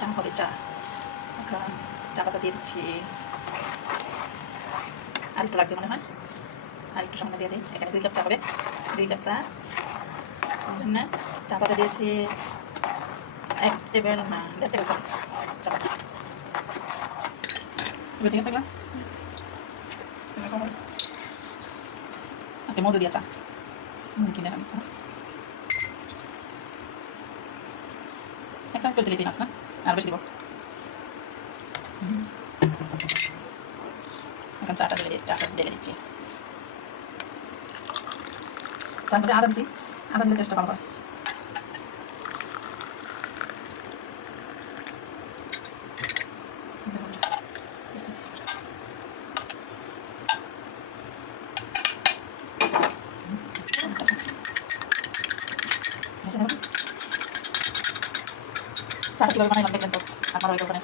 চা হবে চা। এখন চা পাতা দিয়ে দিচ্ছি, আর একটু লাগবে মনে হয়, আর একটু সামনে দিয়ে দিই। এখানে 2 কাপ চা হবে, 2 কাপ চা। জন্য চা পাতা দিয়েছি 1 টেবিল না 1.5 টেবিল চামচ চা পাতা। ঠিক আছে গ্লাস আজকে মধু দিয়ে চা কিনে আমি 1 চামচ করে দিলেই না, আর বেশি দিব। এখন চাটা ঢেলে দিচ্ছি। চার মধ্যে আদা দিচ্ছি, আদা দিলে টেস্টটা ভালো হয়। চাটা কীভাবে বানাইলাম দেখবেন তো, আপনারা ওইভাবে বানাই